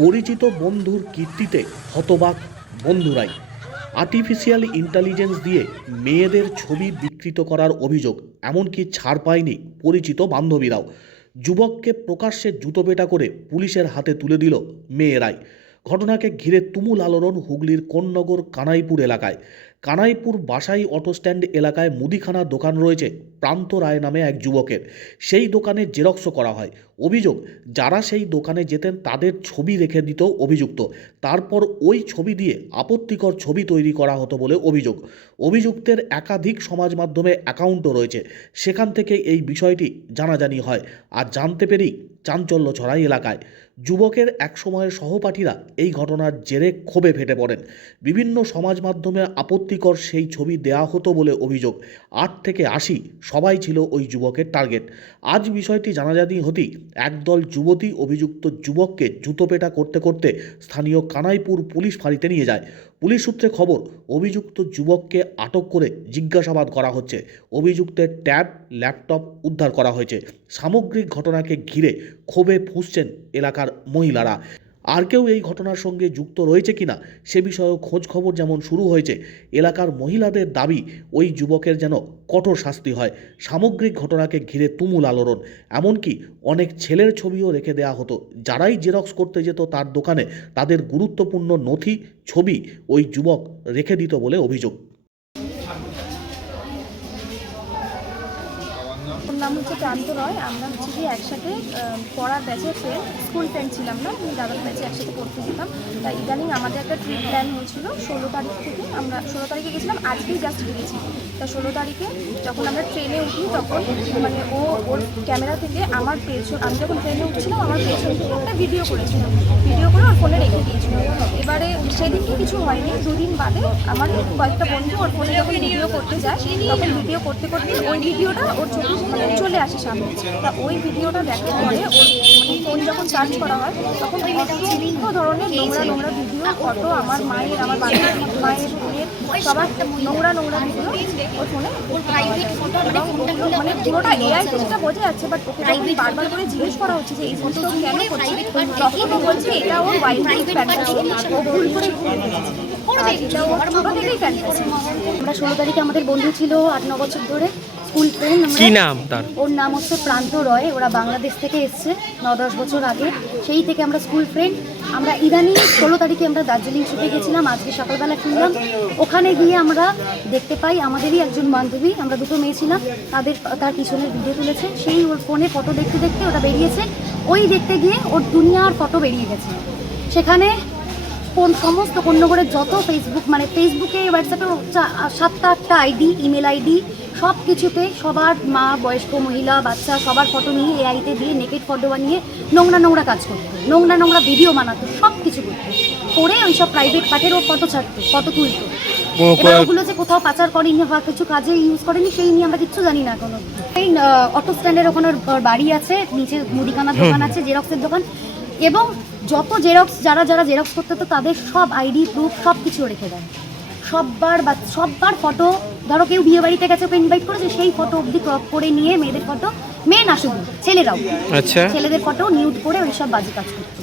পরিচিত বন্ধুর কীর্তিতে হতবাক বন্ধুরাই। আর্টিফিশিয়াল ইন্টেলিজেন্স দিয়ে মেয়েদের ছবি বিকৃত করার অভিযোগ, এমনকি ছাড় পায়নি পরিচিত বান্ধবীরাও। যুবককে প্রকাশ্যে জুতোপেটা করে পুলিশের হাতে তুলে দিল মেয়েরাই। ঘটনাকে ঘিরে তুমুল আলোড়ন হুগলির কোন্নগর কানাইপুর এলাকায়। কানাইপুর বাসাই অটো স্ট্যান্ড এলাকায় মুদিখানা দোকান রয়েছে প্রান্ত রায় নামে এক যুবকের। সেই দোকানে জেরক্সও করা হয়। অভিযোগ, যারা সেই দোকানে যেতেন তাদের ছবি রেখে দিত অভিযুক্ত। তারপর ওই ছবি দিয়ে আপত্তিকর ছবি তৈরি করা হতো বলে অভিযোগ। অভিযুক্তের একাধিক সমাজ মাধ্যমে অ্যাকাউন্টও রয়েছে। সেখান থেকে এই বিষয়টি জানাজানি হয়। আর জানতে পেরেই চাঞ্চল্য ছড়ায় এলাকায়। যুবকের একসময়ের সহপাঠীরা এই ঘটনার জেরে ক্ষোভে ফেটে পড়েন। বিভিন্ন সমাজ মাধ্যমে আপত্তিকর সেই ছবি দেয়া হতো বলে অভিযোগ। আট থেকে আশি সবাই ছিল ওই যুবকের টার্গেট আজ বিষয়টি জানাজানি হতেই একদল যুবতী অভিযুক্ত যুবককে জুতোপেটা করতে করতে স্থানীয় কানাইপুর পুলিশ ফাঁড়িতে নিয়ে যায়। পুলিশ সূত্রে খবর, অভিযুক্ত যুবককে আটক করে জিজ্ঞাসাবাদ করা হচ্ছে। অভিযুক্তের ট্যাব, ল্যাপটপ উদ্ধার করা হয়েছে। সামগ্রিক ঘটনাকে ঘিরে ক্ষোভে ফুঁসছেন এলাকার মহিলারা। আর কেউ এই ঘটনার সঙ্গে যুক্ত রয়েছে কিনা সে বিষয়েও খোঁজ খবর যেমন শুরু হয়েছে, এলাকার মহিলাদের দাবি ওই যুবকের যেন কঠোর শাস্তি হয়। সামগ্রিক ঘটনাকে ঘিরে তুমুল আলোড়ন। এমনকি অনেক ছেলের ছবিও রেখে দেওয়া হতো। যারাই জেরক্স করতে যেত তার দোকানে তাদের গুরুত্বপূর্ণ নথি, ছবি ওই যুবক রেখে দিত বলে অভিযোগ ওর নাম হচ্ছে প্রান্ত রয়। আমরা হচ্ছে কি একসাথে পড়ার ব্যাচে ফ্রেন্ড স্কুল ফ্রেন্ড ছিলাম না দাদার ব্যাচে একসাথে পড়তে যেতাম। তা ইদানিং আমাদের একটা ট্রিপ প্ল্যান হয়েছিল, ষোলো তারিখ থেকে আমরা, ষোলো তারিখে গেছিলাম, আজকেই জাস্ট বেরিয়েছি। তা ষোলো তারিখে যখন আমরা ট্রেনে উঠি, তখন মানে ও, ওর ক্যামেরা থেকে আমার পেছন, আমি যখন ট্রেনে উঠছিলাম, আমার পেছন থেকে একটা ভিডিও করেছিল। ভিডিও করে ওর ফোনে রেখে দিয়েছিল। এবারে সেদিনকে কিছু হয়নি, দুদিন বাদে আমার কয়েকটা বন্ধু ওর ফোনে যখন ভিডিও করতে যায়, তখন ভিডিও করতে করতে ওই ভিডিওটা ওর চোখে মানে চলে আসে সামনে। তা ওই ভিডিওটা দেখার পরে মানে ফোন যখন চার্জ করা হয়, তখন বিভিন্ন ধরনের নোংরা নোংরা ভিডিও ফটো আমার মায়ের, আমার বাড়ির মায়ের মেয়ের সবার নোংরা নোংরা ভিডিও ওর ফোনে। মানে পুরোটা এআই সেটা বোঝা যাচ্ছে বাট ওকে বারবার করে জিজ্ঞেস করা হচ্ছে যে এই ফোনটা কেন করছে, তখন ও বলছে এটা ওর ওয়াইফ ফ্যান্টাসি ও ভুল করে আমরা ষোলো তারিখে আমাদের বন্ধু ছিল আট, ন বছর ধরে। স্কুল ফ্রেন্ড কি নাম তার? ওর নাম হচ্ছে প্রান্ত রয় ওরা বাংলাদেশ থেকে এসছে ন দশ বছর আগে। সেই থেকে আমরা স্কুল ফ্রেন্ড আমরা ইদানিং ষোলো তারিখে আমরা দার্জিলিং ছুটে গেছিলাম আজকে সকালবেলা ফিরলাম। ওখানে গিয়ে আমরা দেখতে পাই আমাদেরই একজন বান্ধবী আমরা দুটো মেয়ে ছিলাম তাদের তার পিছনের ভিডিও তুলেছে। সেই ওর ফোনে ফটো দেখতে দেখতে ওটা বেরিয়েছে। ওই দেখতে গিয়ে ওর দুনিয়ার ফটো বেরিয়ে গেছে। সেখানে কোন সমস্ত কন্যগড়ের যত ফেসবুক মানে ফেসবুকে হোয়াটসঅ্যাপে সাতটা আটটা আইডি ইমেল আইডি সব কিছুতে সবার মা বয়স্ক মহিলা বাচ্চা সবার ফটো নিয়ে এআইতে দিয়ে নেকেট ফটো বানিয়ে নোংরা নোংরা কাজ করতো। নোংরা নোংরা ভিডিও বানাতো সব কিছু করতো। করে ওই সব প্রাইভেট পার্টের ওর ফটো ছাড়তো ফটো তুলতো। এবার ওগুলো যে কোথাও পাচার করেনি বা কিছু কাজে ইউজ করেনি সেই নিয়ে আমরা কিচ্ছু জানি না এখনও। এই অটো স্ট্যান্ডের ওখানে বাড়ি আছে নিচে মুদিখানার দোকান আছে জেরক্সের দোকান। এবং যত জেরক্স যারা যারা জেরক্স করতে তো তাদের সব আইডি প্রুফ সব কিছু রেখে দেয়। সববার বা সববার ফটো ধরো কেউ বিয়ে বাড়িতে গেছে ওকে ইনভাইট করেছে সেই ফটো অবধি ক্রপ করে নিয়ে মেয়েদের ফটো মেয়ে না শুধু ছেলেরাও। আচ্ছা। ছেলেদের ফটো নিউট করে ওইসব বাজে কাজ করতো।